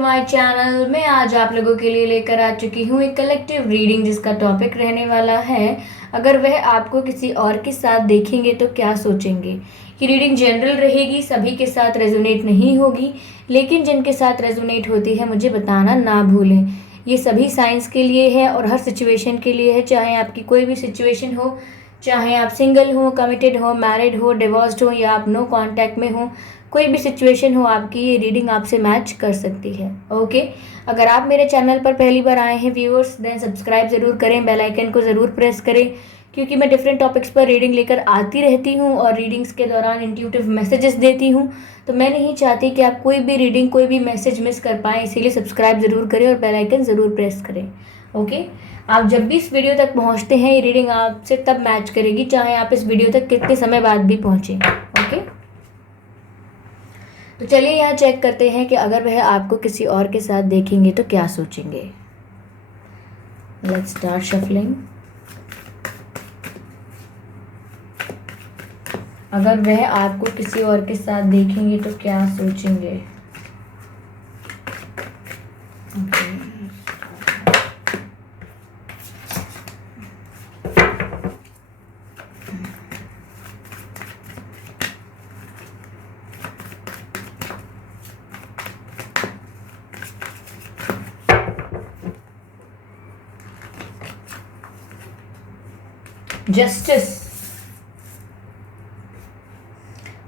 My channel. मैं आज आप लोगों के लिए लेकर आ चुकी हूँ एक कलेक्टिव रीडिंग जिसका टॉपिक रहने वाला है अगर वह आपको किसी और के साथ देखेंगे तो क्या सोचेंगे। ये रीडिंग जनरल रहेगी, सभी के साथ रेजोनेट नहीं होगी, लेकिन जिनके साथ रेजोनेट होती है मुझे बताना ना भूलें। ये सभी साइंस के लिए है और हर सिचुएशन के लिए है, चाहे आपकी कोई भी सिचुएशन हो, चाहे आप सिंगल हो, कमिटेड हो, मैरिड हो, डिवोर्स्ड हो या आप नो कांटेक्ट में हो, कोई भी सिचुएशन हो आपकी, ये रीडिंग आपसे मैच कर सकती है। ओके, अगर आप मेरे चैनल पर पहली बार आए हैं व्यूअर्स, देन सब्सक्राइब ज़रूर करें, बेल आइकन को ज़रूर प्रेस करें, क्योंकि मैं डिफरेंट टॉपिक्स पर रीडिंग लेकर आती रहती हूँ और रीडिंग्स के दौरान इंट्यूटिव मैसेजेस देती हूँ। तो मैं नहीं चाहती कि आप कोई भी रीडिंग, कोई भी मैसेज मिस कर पाएँ, इसीलिए सब्सक्राइब ज़रूर करें और बेल आइकन ज़रूर प्रेस करें। ओके, आप जब भी इस वीडियो तक पहुँचते हैं ये रीडिंग आपसे तब मैच करेगी चाहे आप इस वीडियो तक कितने समय बाद भी पहुँचें। ओके, तो चलिए यहाँ चेक करते हैं कि अगर वह आपको किसी और के साथ देखेंगे तो क्या सोचेंगे। Let's start shuffling. अगर वह आपको किसी और के साथ देखेंगे तो क्या सोचेंगे। जस्टिस,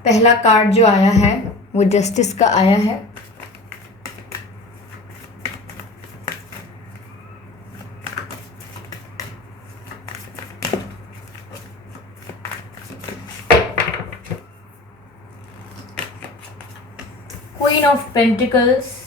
पहला कार्ड जो आया है वो जस्टिस का आया है। Queen of pentacles,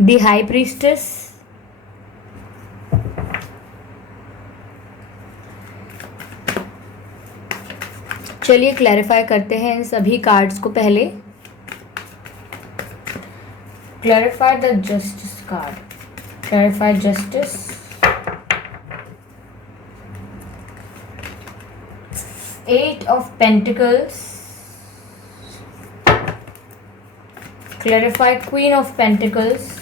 the high priestess, चलिए क्लैरिफाई करते हैं इन सभी कार्ड्स को। पहले clarify the justice card, clarify justice, eight of pentacles, clarify queen of pentacles,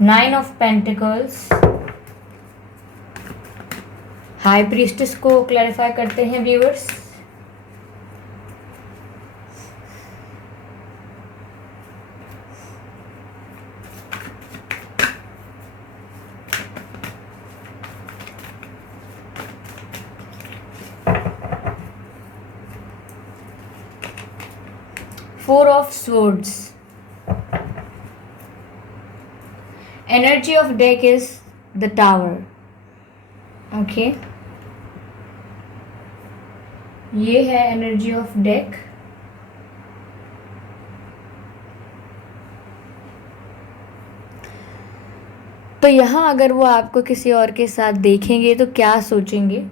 nine of pentacles, high priestess को क्लैरिफाई करते हैं viewers. Four of swords, energy of deck is the tower. Okay, ये है energy of deck। तो यहाँ अगर वो आपको किसी और के साथ देखेंगे तो क्या सोचेंगे।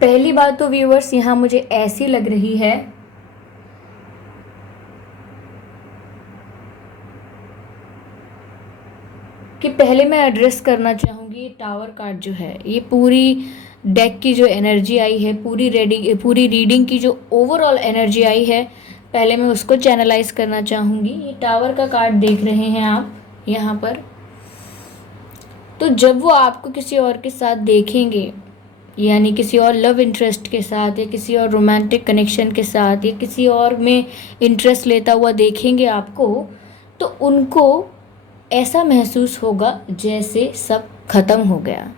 पहली बात तो व्यूअर्स यहाँ मुझे ऐसी लग रही है कि पहले मैं एड्रेस करना चाहूँगी ये टावर कार्ड जो है, ये पूरी डेक की जो एनर्जी आई है, पूरी रीडिंग की जो ओवरऑल एनर्जी आई है, पहले मैं उसको चैनलाइज करना चाहूँगी। ये टावर का कार्ड देख रहे हैं आप यहाँ पर। तो जब वो आपको किसी और के साथ देखेंगे, यानी किसी और लव इंटरेस्ट के साथ या किसी और रोमांटिक कनेक्शन के साथ या किसी और में इंटरेस्ट लेता हुआ देखेंगे आपको, तो उनको ऐसा महसूस होगा जैसे सब खत्म हो गया,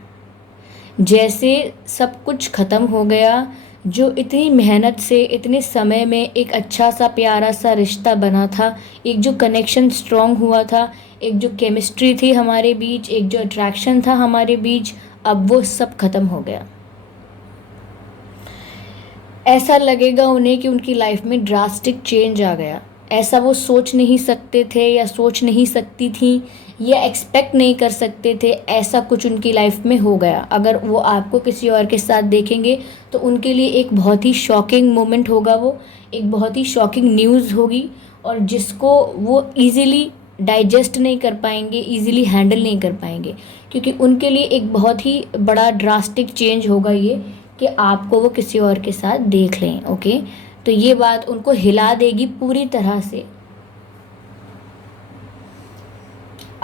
जैसे सब कुछ खत्म हो गया, जो इतनी मेहनत से इतने समय में एक अच्छा सा प्यारा सा रिश्ता बना था, एक जो कनेक्शन स्ट्रॉन्ग हुआ था, एक जो केमिस्ट्री थी हमारे बीच, एक जो अट्रैक्शन था हमारे बीच, अब वो सब ख़त्म हो गया। ऐसा लगेगा उन्हें कि उनकी लाइफ में ड्रास्टिक चेंज आ गया। ऐसा वो सोच नहीं सकते थे या सोच नहीं सकती थी या एक्सपेक्ट नहीं कर सकते थे, ऐसा कुछ उनकी लाइफ में हो गया। अगर वो आपको किसी और के साथ देखेंगे तो उनके लिए एक बहुत ही शॉकिंग मोमेंट होगा, वो एक बहुत ही शॉकिंग न्यूज़ होगी, और जिसको वो ईज़िली डाइजेस्ट नहीं कर पाएंगे, ईज़िली हैंडल नहीं कर पाएंगे, क्योंकि उनके लिए एक बहुत ही बड़ा ड्रास्टिक चेंज होगा ये, कि आपको वो किसी और के साथ देख लें। ओके, तो ये बात उनको हिला देगी पूरी तरह से।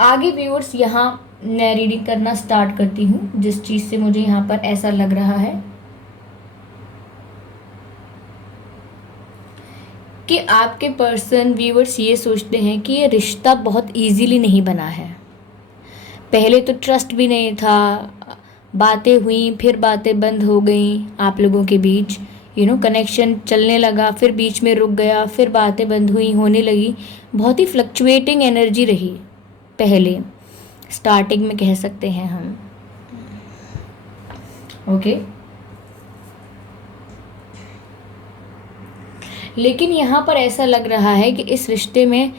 आगे व्यूअर्स, यहाँ मैं रीडिंग करना स्टार्ट करती हूँ जिस चीज़ से मुझे यहाँ पर ऐसा लग रहा है कि आपके पर्सन व्यूअर्स ये सोचते हैं कि ये रिश्ता बहुत इजीली नहीं बना है। पहले तो ट्रस्ट भी नहीं था, बातें हुई, फिर बातें बंद हो गई आप लोगों के बीच, कनेक्शन चलने लगा, फिर बीच में रुक गया, फिर बातें बंद हुई, होने लगी। बहुत ही फ्लक्चुएटिंग एनर्जी रही पहले, स्टार्टिंग में कह सकते हैं हम। ओके, लेकिन यहाँ पर ऐसा लग रहा है कि इस रिश्ते में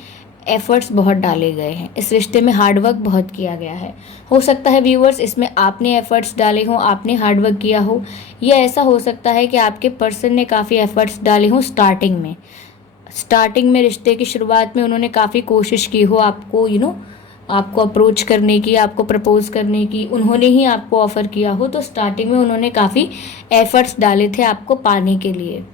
एफ़र्ट्स बहुत डाले गए हैं, इस रिश्ते में हार्डवर्क बहुत किया गया है। हो सकता है व्यूअर्स इसमें आपने एफ़र्ट्स डाले हों, आपने हार्डवर्क किया हो, या ऐसा हो सकता है कि आपके पर्सन ने काफ़ी एफ़र्ट्स डाले हों स्टार्टिंग में रिश्ते की शुरुआत में उन्होंने काफ़ी कोशिश की हो आपको आपको अप्रोच करने की, आपको प्रपोज़ करने की, उन्होंने ही आपको ऑफ़र किया हो, तो स्टार्टिंग में उन्होंने काफ़ी एफ़र्ट्स डाले थे आपको पाने के लिए।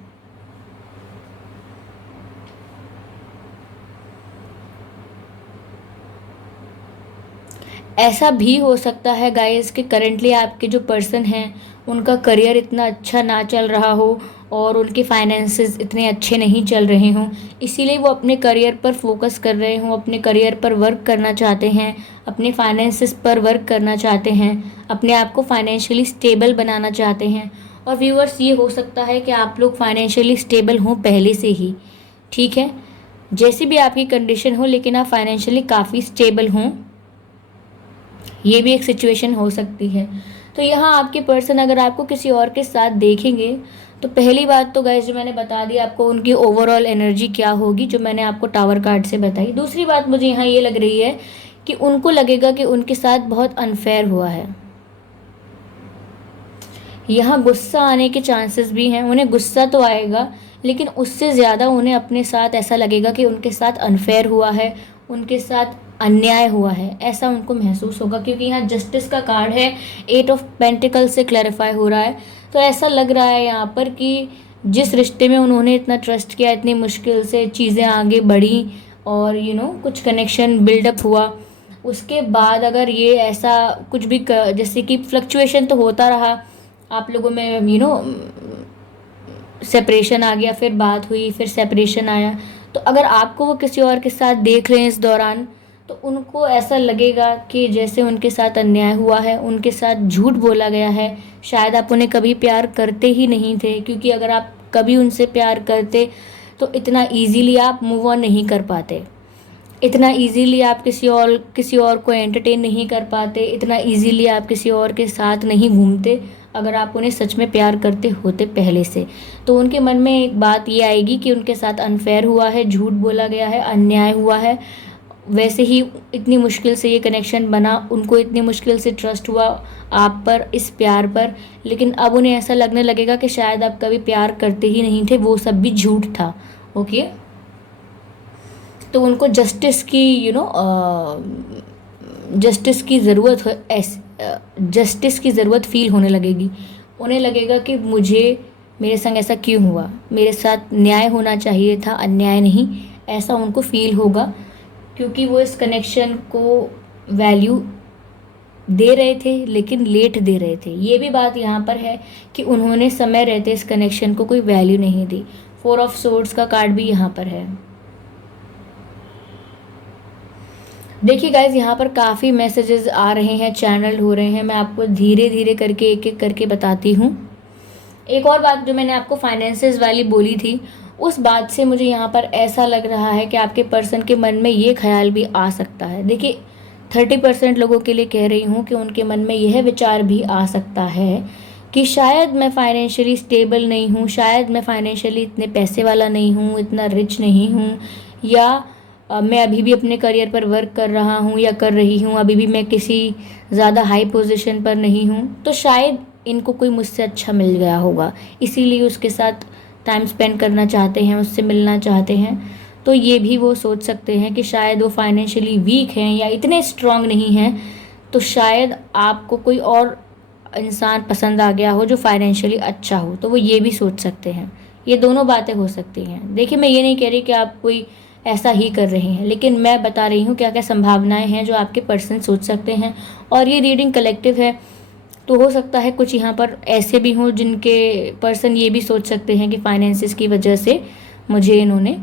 ऐसा भी हो सकता है गाइस कि करंटली आपके जो पर्सन हैं उनका करियर इतना अच्छा ना चल रहा हो और उनके फाइनेंसेस इतने अच्छे नहीं चल रहे हों, इसीलिए वो अपने करियर पर फोकस कर रहे हों, अपने करियर पर वर्क करना चाहते हैं, अपने फाइनेंसेस पर वर्क करना चाहते हैं, अपने आप को फाइनेंशियली स्टेबल बनाना चाहते हैं। और व्यूअर्स, ये हो सकता है कि आप लोग फाइनेंशियली स्टेबल हों पहले से ही, ठीक है, जैसी भी आपकी कंडीशन हो, लेकिन आप फाइनेंशियली काफ़ी स्टेबल हों, ये भी एक सिचुएशन हो सकती है। तो यहाँ आपके पर्सन अगर आपको किसी और के साथ देखेंगे तो पहली बात तो गाइस जो मैंने बता दी आपको, उनकी ओवरऑल एनर्जी क्या होगी, जो मैंने आपको टावर कार्ड से बताई। दूसरी बात मुझे यहाँ ये लग रही है कि उनको लगेगा कि उनके साथ बहुत अनफेयर हुआ है। यहाँ गुस्सा आने के चांसेस भी हैं, उन्हें गुस्सा तो आएगा, लेकिन उससे ज़्यादा उन्हें अपने साथ ऐसा लगेगा कि उनके साथ अनफेयर हुआ है, उनके साथ अन्याय हुआ है, ऐसा उनको महसूस होगा, क्योंकि यहाँ जस्टिस का कार्ड है, 8 ऑफ पेंटिकल से क्लैरिफाई हो रहा है। तो ऐसा लग रहा है यहाँ पर कि जिस रिश्ते में उन्होंने इतना ट्रस्ट किया, इतनी मुश्किल से चीज़ें आगे बढ़ी और कुछ कनेक्शन बिल्डअप हुआ, उसके बाद अगर ये ऐसा कुछ भी जैसे कि फ्लक्चुएशन तो होता रहा आप लोगों में, सेपरेशन आ गया, फिर बात हुई, फिर सेपरेशन आया, तो अगर आपको वो किसी और के साथ देख लें इस दौरान, तो उनको ऐसा लगेगा कि जैसे उनके साथ अन्याय हुआ है, उनके साथ झूठ बोला गया है, शायद आप उन्हें कभी प्यार करते ही नहीं थे, क्योंकि अगर आप कभी उनसे प्यार करते तो इतना इजीली आप मूव ऑन नहीं कर पाते, इतना इजीली आप किसी और को एंटरटेन नहीं कर पाते, इतना इजीली आप किसी और के साथ नहीं घूमते अगर आप उन्हें सच में प्यार करते होते पहले से। तो उनके मन में एक बात ये आएगी कि उनके साथ अनफेयर हुआ है, झूठ बोला गया है, अन्याय हुआ है, वैसे ही इतनी मुश्किल से ये कनेक्शन बना, उनको इतनी मुश्किल से ट्रस्ट हुआ आप पर, इस प्यार पर, लेकिन अब उन्हें ऐसा लगने लगेगा कि शायद आप कभी प्यार करते ही नहीं थे, वो सब भी झूठ था। ओके, तो उनको जस्टिस की जस्टिस की ज़रूरत जस्टिस की ज़रूरत फील होने लगेगी। उन्हें लगेगा कि मेरे संग ऐसा क्यों हुआ, मेरे साथ न्याय होना चाहिए था, अन्याय नहीं, ऐसा उनको फील होगा, क्योंकि वो इस कनेक्शन को वैल्यू दे रहे थे लेकिन लेट दे रहे थे। ये भी बात यहाँ पर है कि उन्होंने समय रहते इस कनेक्शन को कोई वैल्यू नहीं दी। 4 ऑफ सोर्ड्स का कार्ड भी यहाँ पर है। देखिए गाइज, यहाँ पर काफ़ी मैसेजेस आ रहे हैं, चैनल हो रहे हैं, मैं आपको धीरे धीरे करके एक एक करके बताती हूँ। एक और बात जो मैंने आपको फाइनेंसेस वाली बोली थी, उस बात से मुझे यहाँ पर ऐसा लग रहा है कि आपके पर्सन के मन में ये ख्याल भी आ सकता है। देखिए 30% लोगों के लिए कह रही हूँ कि उनके मन में यह विचार भी आ सकता है कि शायद मैं फाइनेंशियली स्टेबल नहीं हूँ, शायद मैं फाइनेंशियली इतने पैसे वाला नहीं हूँ, इतना रिच नहीं हूँ, या मैं अभी भी अपने करियर पर वर्क कर रहा हूँ या कर रही हूँ, अभी भी मैं किसी ज़्यादा हाई पोजीशन पर नहीं हूँ, तो शायद इनको कोई मुझसे अच्छा मिल गया होगा, इसीलिए उसके साथ टाइम स्पेंड करना चाहते हैं, उससे मिलना चाहते हैं। तो ये भी वो सोच सकते हैं कि शायद वो फाइनेंशियली वीक हैं या इतने स्ट्रांग नहीं हैं, तो शायद आपको कोई और इंसान पसंद आ गया हो जो फाइनेंशियली अच्छा हो, तो वो ये भी सोच सकते हैं। ये दोनों बातें हो सकती हैं। देखिए मैं ये नहीं कह रही कि आप कोई ऐसा ही कर रहे हैं, लेकिन मैं बता रही हूँ क्या क्या संभावनाएं हैं जो आपके पर्सन सोच सकते हैं। और ये रीडिंग कलेक्टिव है, तो हो सकता है कुछ यहाँ पर ऐसे भी हों जिनके पर्सन ये भी सोच सकते हैं कि फाइनेंसिस की वजह से मुझे इन्होंने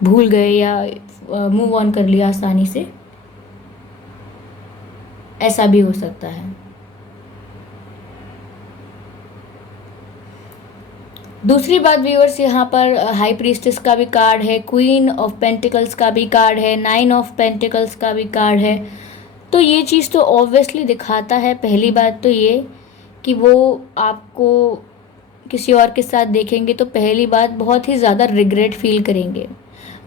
भूल गए या मूव ऑन कर लिया आसानी से, ऐसा भी हो सकता है। दूसरी बात व्यूअर्स, यहाँ पर हाई प्रीस्टेस का भी कार्ड है, क्वीन ऑफ पेंटिकल्स का भी कार्ड है, 9 ऑफ पेंटिकल्स का भी कार्ड है। तो ये चीज़ तो ऑब्वियसली दिखाता है, पहली बात तो ये कि वो आपको किसी और के साथ देखेंगे तो पहली बात बहुत ही ज़्यादा रिग्रेट फील करेंगे,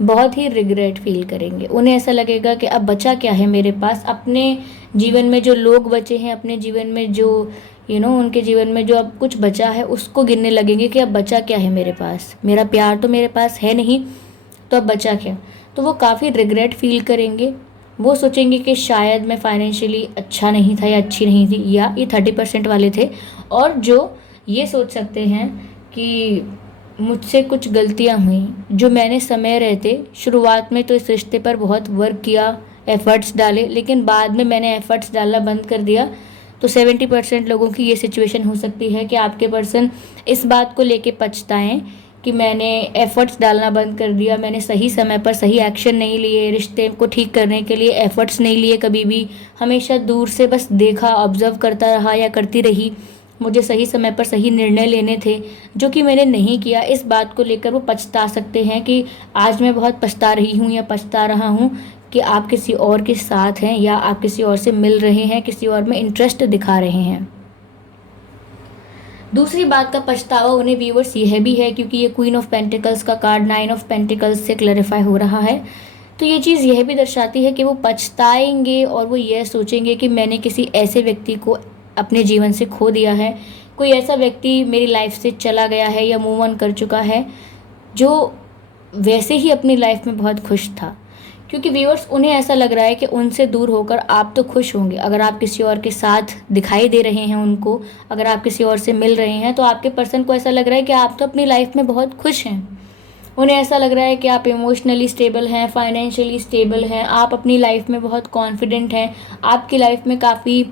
बहुत ही रिग्रेट फील करेंगे। उन्हें ऐसा लगेगा कि अब बचा क्या है मेरे पास, अपने जीवन में जो लोग बचे हैं, अपने जीवन में जो उनके जीवन में जो अब कुछ बचा है उसको गिनने लगेंगे कि अब बचा क्या है मेरे पास, मेरा प्यार तो मेरे पास है नहीं, तो अब बचा क्या। तो वो काफ़ी रिग्रेट फील करेंगे। वो सोचेंगे कि शायद मैं फाइनेंशियली अच्छा नहीं था या अच्छी नहीं थी, या ये 30% वाले थे। और जो ये सोच सकते हैं कि मुझसे कुछ गलतियां हुई, जो मैंने समय रहते शुरुआत में तो इस रिश्ते पर बहुत वर्क किया, एफ़र्ट्स डाले, लेकिन बाद में मैंने एफ़र्ट्स डालना बंद कर दिया। तो 70% लोगों की ये सिचुएशन हो सकती है कि आपके पर्सन इस बात को लेके पछताएं कि मैंने एफ़र्ट्स डालना बंद कर दिया, मैंने सही समय पर सही एक्शन नहीं लिए, रिश्ते को ठीक करने के लिए एफ़र्ट्स नहीं लिए, कभी भी हमेशा दूर से बस देखा, ऑब्ज़र्व करता रहा या करती रही। मुझे सही समय पर सही निर्णय लेने थे जो कि मैंने नहीं किया। इस बात को लेकर वो पछता सकते हैं कि आज मैं बहुत पछता रही हूँ या पछता रहा हूँ कि आप किसी और के साथ हैं या आप किसी और से मिल रहे हैं, किसी और में इंटरेस्ट दिखा रहे हैं। दूसरी बात का पछतावा उन्हें व्यूअर्स यह भी है, क्योंकि ये क्वीन ऑफ पेंटिकल्स का कार्ड 9 ऑफ पेंटिकल्स से क्लैरिफाई हो रहा है, तो ये चीज़ यह भी दर्शाती है कि वो पछताएंगे और वो यह सोचेंगे कि मैंने किसी ऐसे व्यक्ति को अपने जीवन से खो दिया है, कोई ऐसा व्यक्ति मेरी लाइफ से चला गया है या मूव ऑन कर चुका है जो वैसे ही अपनी लाइफ में बहुत खुश था। क्योंकि व्यूअर्स उन्हें ऐसा लग रहा है कि उनसे दूर होकर आप तो खुश होंगे, अगर आप किसी और के साथ दिखाई दे रहे हैं उनको, अगर आप किसी और से मिल रहे हैं, तो आपके पर्सन को ऐसा लग रहा है कि आप तो अपनी लाइफ में बहुत खुश हैं। उन्हें ऐसा लग रहा है कि आप इमोशनली स्टेबल हैं, फाइनेंशियली स्टेबल हैं, आप अपनी लाइफ में बहुत कॉन्फिडेंट हैं, आपकी लाइफ में काफ़ी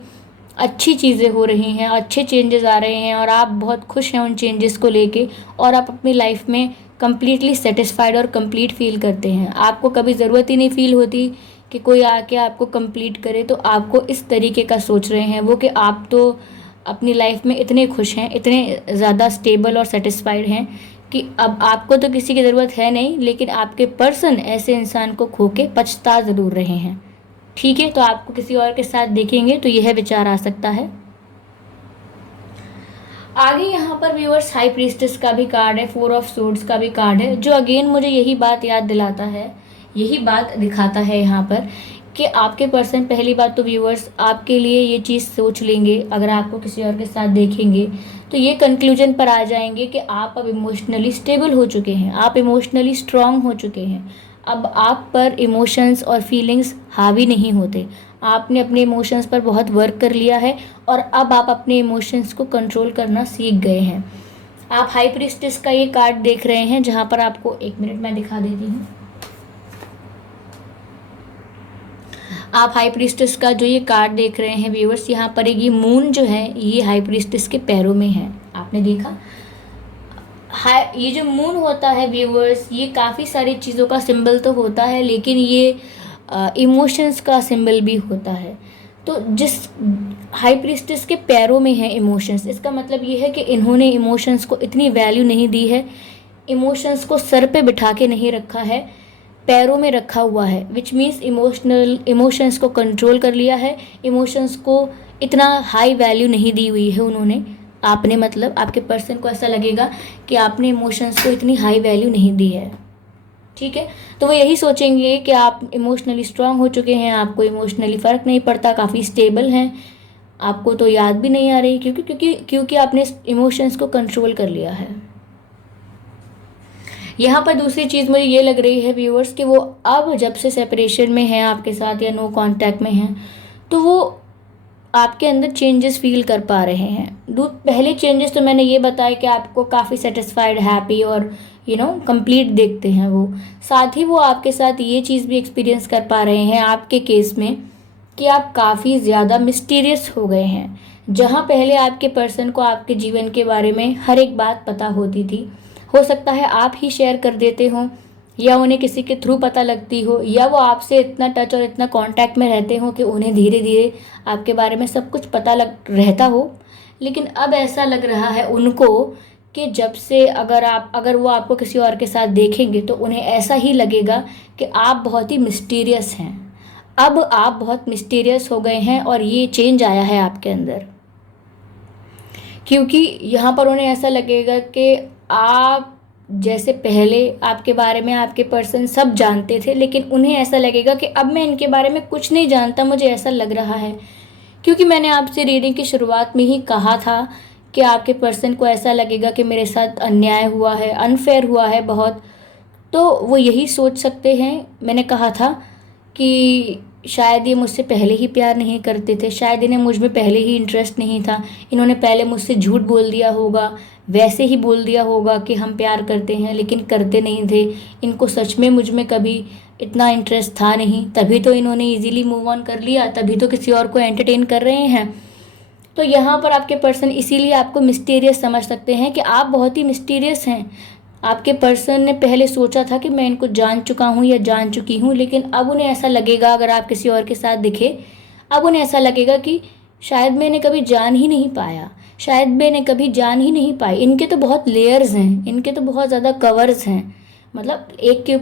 अच्छी चीज़ें हो रही हैं, अच्छे चेंजेस आ रहे हैं और आप बहुत खुश हैं उन चेंजेस को लेके, और आप अपनी लाइफ में कम्प्लीटली सेटिस्फाइड और कंप्लीट फील करते हैं। आपको कभी ज़रूरत ही नहीं फील होती कि कोई आके आपको कंप्लीट करे, तो आपको इस तरीके का सोच रहे हैं वो कि आप तो अपनी लाइफ में इतने खुश हैं, इतने ज़्यादा स्टेबल और सेटिस्फाइड हैं कि अब आपको तो किसी की ज़रूरत है नहीं, लेकिन आपके पर्सन ऐसे इंसान को खो के पछता ज़रूर रहे हैं। ठीक है, तो आपको किसी और के साथ देखेंगे तो यह विचार आ सकता है। आगे यहाँ पर व्यूअर्स हाई प्रीस्टेस का भी कार्ड है, 4 ऑफ सोर्ड्स का भी कार्ड है, जो अगेन मुझे यही बात याद दिलाता है, यही बात दिखाता है यहाँ पर कि आपके पर्सन, पहली बात तो व्यूअर्स आपके लिए ये चीज़ सोच लेंगे, अगर आपको किसी और के साथ देखेंगे तो ये कंक्लूजन पर आ जाएंगे कि आप अब इमोशनली स्टेबल हो चुके हैं, आप इमोशनली स्ट्रांग हो चुके हैं, अब आप पर इमोशंस और फीलिंग्स हावी नहीं होते, आपने अपने इमोशंस पर बहुत वर्क कर लिया है और अब आप अपने इमोशंस को कंट्रोल करना सीख गए हैं। आप हाई प्रीस्टेस का ये कार्ड देख रहे हैं, जहाँ पर आपको, एक मिनट मैं दिखा देती हूँ, आप हाई प्रीस्टेस का जो ये कार्ड देख रहे हैं व्यूअर्स, यहाँ पर ये मून जो है ये हाई प्रीस्टेस के पैरों में है, आपने देखा। ये जो मून होता है व्यूअर्स, ये काफ़ी सारी चीज़ों का सिंबल तो होता है, लेकिन ये इमोशंस का सिंबल भी होता है। तो जिस हाई प्रीस्टेस के पैरों में है इमोशंस, इसका मतलब ये है कि इन्होंने इमोशंस को इतनी वैल्यू नहीं दी है, इमोशंस को सर पे बिठा के नहीं रखा है, पैरों में रखा हुआ है, विच मीन्स इमोशंस को कंट्रोल कर लिया है, इमोशंस को इतना हाई वैल्यू नहीं दी हुई है उन्होंने। आपने मतलब आपके पर्सन को ऐसा लगेगा कि आपने इमोशंस को इतनी हाई वैल्यू नहीं दी है, ठीक है। तो वो यही सोचेंगे कि आप इमोशनली स्ट्रांग हो चुके हैं, आपको इमोशनली फ़र्क नहीं पड़ता, काफ़ी स्टेबल हैं, आपको तो याद भी नहीं आ रही, क्योंकि आपने इमोशंस को कंट्रोल कर लिया है। यहाँ पर दूसरी चीज़ मुझे ये लग रही है व्यूअर्स कि वो अब जब से सेपरेशन में हैं आपके साथ या नो कांटेक्ट में हैं, तो वो आपके अंदर चेंजेस फील कर पा रहे हैं। पहले चेंजेस तो मैंने ये बताया कि आपको काफ़ी सेटिस्फाइड, हैप्पी और कंप्लीट देखते हैं वो। साथ ही वो आपके साथ ये चीज़ भी एक्सपीरियंस कर पा रहे हैं आपके केस में कि आप काफ़ी ज़्यादा मिस्टीरियस हो गए हैं। जहाँ पहले आपके पर्सन को आपके जीवन के बारे में हर एक बात पता होती थी, हो सकता है आप ही शेयर कर देते हो या उन्हें किसी के थ्रू पता लगती हो, या वो आपसे इतना टच और इतना कांटेक्ट में रहते हो कि उन्हें धीरे धीरे आपके बारे में सब कुछ पता लग रहता हो। लेकिन अब ऐसा लग रहा है उनको कि जब से अगर वो आपको किसी और के साथ देखेंगे तो उन्हें ऐसा ही लगेगा कि आप बहुत ही मिस्टीरियस हैं। अब आप बहुत मिस्टीरियस हो गए हैं और ये चेंज आया है आपके अंदर, क्योंकि यहाँ पर उन्हें ऐसा लगेगा कि आप जैसे पहले आपके बारे में आपके पर्सन सब जानते थे, लेकिन उन्हें ऐसा लगेगा कि अब मैं इनके बारे में कुछ नहीं जानता, मुझे ऐसा लग रहा है। क्योंकि मैंने आपसे रीडिंग की शुरुआत में ही कहा था कि आपके पर्सन को ऐसा लगेगा कि मेरे साथ अन्याय हुआ है, अनफेयर हुआ है बहुत। तो वो यही सोच सकते हैं, मैंने कहा था कि शायद ये मुझसे पहले ही प्यार नहीं करते थे, शायद इन्हें मुझ में पहले ही इंटरेस्ट नहीं था, इन्होंने पहले मुझसे झूठ बोल दिया होगा, वैसे ही बोल दिया होगा कि हम प्यार करते हैं लेकिन करते नहीं थे, इनको सच में मुझ में कभी इतना इंटरेस्ट था नहीं, तभी तो इन्होंने इजीली मूव ऑन कर लिया, तभी तो किसी और को एंटरटेन कर रहे हैं। तो यहाँ पर आपके पर्सन इसीलिए आपको मिस्टीरियस समझ सकते हैं कि आप बहुत ही मिस्टीरियस हैं। आपके पर्सन ने पहले सोचा था कि मैं इनको जान चुका हूँ या जान चुकी हूँ, लेकिन अब उन्हें ऐसा लगेगा अगर आप किसी और के साथ दिखे, अब उन्हें ऐसा लगेगा कि शायद मैंने कभी जान ही नहीं पाया, शायद मैंने कभी जान ही नहीं पाई। इनके तो बहुत लेयर्स हैं, इनके तो बहुत ज़्यादा कवर्स हैं, मतलब एक के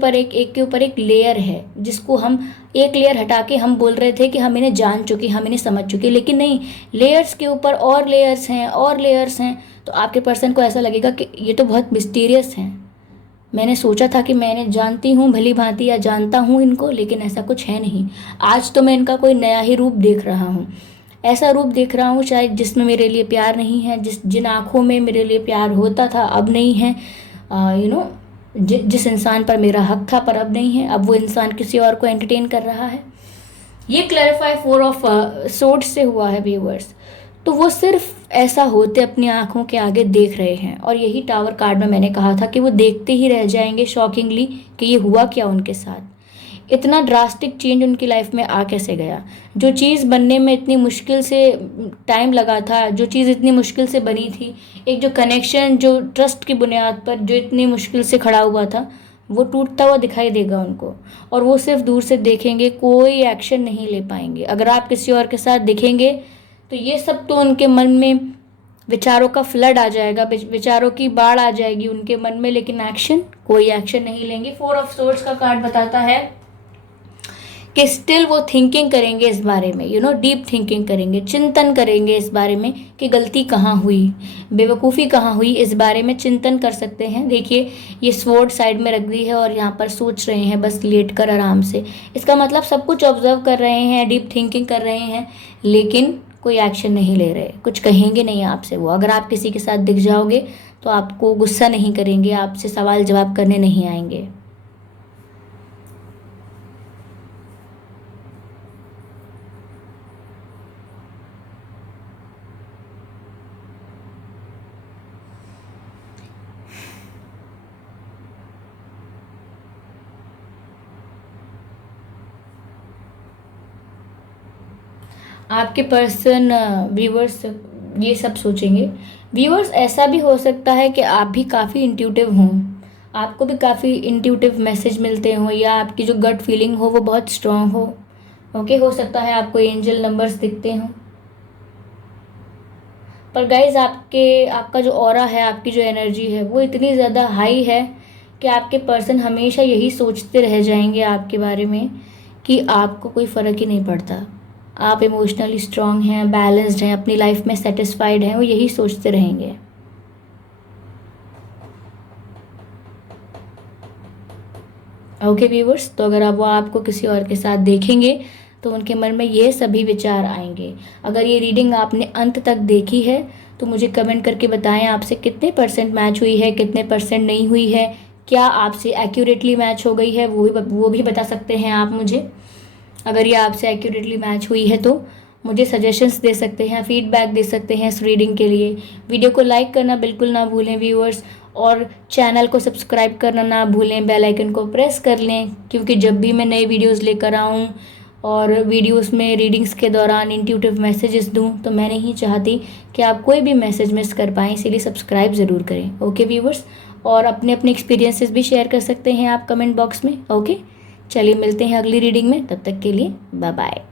ऊपर एक लेयर है, जिसको हम एक लेयर हटा के हम बोल रहे थे कि हम इन्हें जान चुके, हम इन्हें समझ चुके, लेकिन नहीं, लेयर्स के ऊपर और लेयर्स हैं और लेयर्स हैं। तो आपके पर्सन को ऐसा लगेगा कि ये तो बहुत मिस्टीरियस हैं, मैंने सोचा था कि मैंने जानती हूँ भली भांति या जानता हूँ इनको, लेकिन ऐसा कुछ है नहीं। आज तो मैं इनका कोई नया ही रूप देख रहा हूँ, ऐसा रूप देख रहा हूँ शायद जिसमें मेरे लिए प्यार नहीं है, जिन आँखों में मेरे लिए प्यार होता था अब नहीं है, जिस इंसान पर मेरा हक था पर अब नहीं है, अब वो इंसान किसी और को एंटरटेन कर रहा है। ये क्लैरिफाई 4 ऑफ सोर्ड्स से हुआ है व्यूवर्स। तो वो सिर्फ ऐसा होते अपनी आंखों के आगे देख रहे हैं, और यही टावर कार्ड में मैंने कहा था कि वो देखते ही रह जाएंगे शॉकिंगली कि ये हुआ क्या उनके साथ, इतना ड्रास्टिक चेंज उनकी लाइफ में आ कैसे गया। जो चीज़ बनने में इतनी मुश्किल से टाइम लगा था, जो चीज़ इतनी मुश्किल से बनी थी, एक जो कनेक्शन जो ट्रस्ट की बुनियाद पर जो इतनी मुश्किल से खड़ा हुआ था, वो टूटता हुआ दिखाई देगा उनको, और वो सिर्फ दूर से देखेंगे, कोई एक्शन नहीं ले पाएंगे। अगर आप किसी और के साथ दिखेंगे तो ये सब तो उनके मन में विचारों का फ्लड आ जाएगा, विचारों की बाढ़ आ जाएगी उनके मन में, लेकिन कोई एक्शन नहीं लेंगे। 4 ऑफ सोर्ड्स का कार्ड बताता है कि स्टिल वो थिंकिंग करेंगे इस बारे में, डीप थिंकिंग करेंगे, चिंतन करेंगे इस बारे में कि गलती कहाँ हुई, बेवकूफ़ी कहाँ हुई, इस बारे में चिंतन कर सकते हैं। देखिए, ये स्वॉर्ड साइड में रख दी है और यहाँ पर सोच रहे हैं बस लेट कर आराम से। इसका मतलब सब कुछ ऑब्जर्व कर रहे हैं, डीप थिंकिंग कर रहे हैं, लेकिन कोई एक्शन नहीं ले रहे, कुछ कहेंगे नहीं आपसे वो। अगर आप किसी के साथ दिख जाओगे तो आपको गुस्सा नहीं करेंगे, आपसे सवाल जवाब करने नहीं आएंगे। आपके पर्सन व्यूअर्स ये सब सोचेंगे। व्यूअर्स, ऐसा भी हो सकता है कि आप भी काफ़ी इंट्यूटिव हों, आपको भी काफ़ी इंट्यूटिव मैसेज मिलते हों, या आपकी जो गट फीलिंग हो वो बहुत स्ट्रांग हो। ओके, हो सकता है आपको एंजल नंबर्स दिखते हों, पर गाइज आपका जो ऑरा है, आपकी जो एनर्जी है वो इतनी ज़्यादा हाई है कि आपके पर्सन हमेशा यही सोचते रह जाएंगे आपके बारे में कि आपको कोई फ़र्क ही नहीं पड़ता, आप इमोशनली स्ट्रांग हैं, बैलेंस्ड हैं, अपनी लाइफ में सेटिस्फाइड हैं, वो यही सोचते रहेंगे। ओके व्यूवर्स, तो अगर वो आपको किसी और के साथ देखेंगे तो उनके मन में ये सभी विचार आएंगे। अगर ये रीडिंग आपने अंत तक देखी है तो मुझे कमेंट करके बताएं आपसे कितने % मैच हुई है, कितने % नहीं हुई है, क्या आपसे एक्यूरेटली मैच हो गई है, वो भी बता सकते हैं आप मुझे। अगर ये आपसे एक्यूरेटली मैच हुई है तो मुझे सजेशंस दे सकते हैं, फीडबैक दे सकते हैं इस रीडिंग के लिए। वीडियो को लाइक करना बिल्कुल ना भूलें व्यूअर्स, और चैनल को सब्सक्राइब करना ना भूलें, बेल आइकन को प्रेस कर लें, क्योंकि जब भी मैं नए वीडियोस लेकर आऊँ और वीडियोस में रीडिंग्स के दौरान इंट्यूटिव मैसेजेस दूँ तो मैं नहीं चाहती कि आप कोई भी मैसेज मिस कर पाएँ, इसीलिए सब्सक्राइब ज़रूर करें। ओके व्यूवर्स, और अपने अपने एक्सपीरियंसेस भी शेयर कर सकते हैं आप कमेंट बॉक्स में। ओके, चलिए मिलते हैं अगली रीडिंग में, तब तक के लिए बाय बाय।